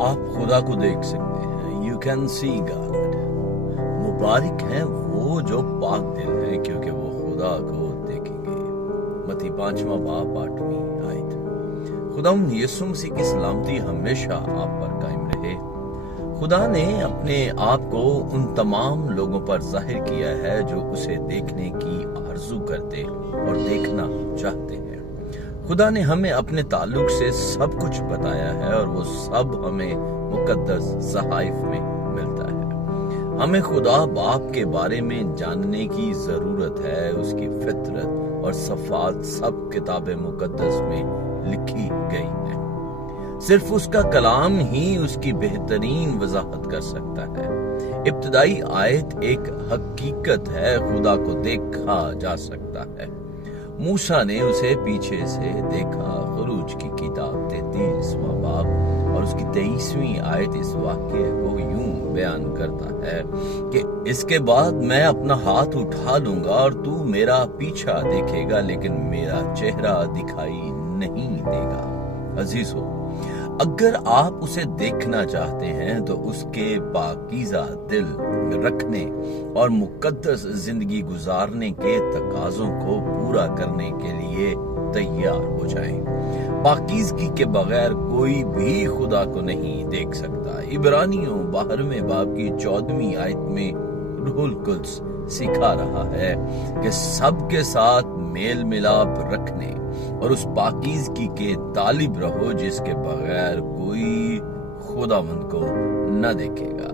آپ خدا کو دیکھ سکتے ہیں. You can see God. مبارک ہیں وہ جو پاک دل ہیں کیونکہ وہ خدا کو دیکھیں گے. متی 5واں باب 8ویں آیت. خداوند یسوع مسیح کی سلامتی ہمیشہ آپ پر قائم رہے. خدا نے اپنے آپ کو ان تمام لوگوں پر ظاہر کیا ہے جو اسے دیکھنے کی آرزو کرتے اور دیکھنا چاہتے ہیں. خدا نے ہمیں اپنے تعلق سے سب کچھ بتایا ہے اور وہ سب ہمیں مقدس صحائف میں ملتا ہے. ہمیں خدا باپ کے بارے میں جاننے کی ضرورت ہے. اس کی فطرت اور صفات سب کتاب مقدس میں لکھی گئی ہے. صرف اس کا کلام ہی اس کی بہترین وضاحت کر سکتا ہے. ابتدائی آیت ایک حقیقت ہے. خدا کو دیکھا جا سکتا ہے. موسیٰ نے اسے پیچھے سے دیکھا. خروج کی کتاب 33واں باب اور اس کی 23ویں آیت اس واقعے کو یوں بیان کرتا ہے کہ اس کے بعد میں اپنا ہاتھ اٹھا لوں گا اور تو میرا پیچھا دیکھے گا لیکن میرا چہرہ دکھائی نہیں دے گا. عزیزو، اگر آپ اسے دیکھنا چاہتے ہیں تو اس کے پاکیزہ دل رکھنے اور مقدس زندگی گزارنے کے تقاضوں کو پورا کرنے کے لیے تیار ہو جائیں. پاکیزگی کے بغیر کوئی بھی خدا کو نہیں دیکھ سکتا. عبرانیوں 12ویں باب کی 14ویں آیت میں روح القدس سکھا رہا ہے کہ سب کے ساتھ میل ملاپ رکھنے اور اس پاکیزگی کے طالب رہو جس کے بغیر کوئی خداوند کو نہ دیکھے گا.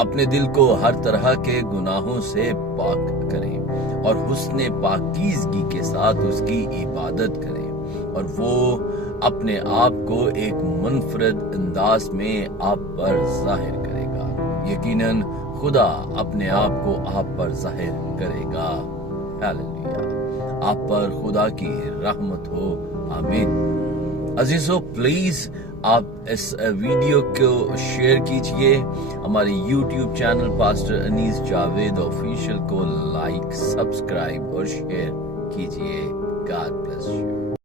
اپنے دل کو ہر طرح کے گناہوں سے پاک کریں اور حسن پاکیزگی کے ساتھ اس کی عبادت کریں اور وہ اپنے آپ کو ایک منفرد انداز میں آپ پر ظاہر کرے گا. یقیناً خدا اپنے آپ کو آپ پر ظاہر کرے گا. ہاللیلویا. آپ پر خدا کی رحمت ہو. آمین. عزیزو، پلیز آپ اس ویڈیو کو شیئر کیجئے. ہماری یوٹیوب چینل پاسٹر انیس جاوید آفیشیل کو لائک، سبسکرائب اور شیئر کیجئے. God bless you.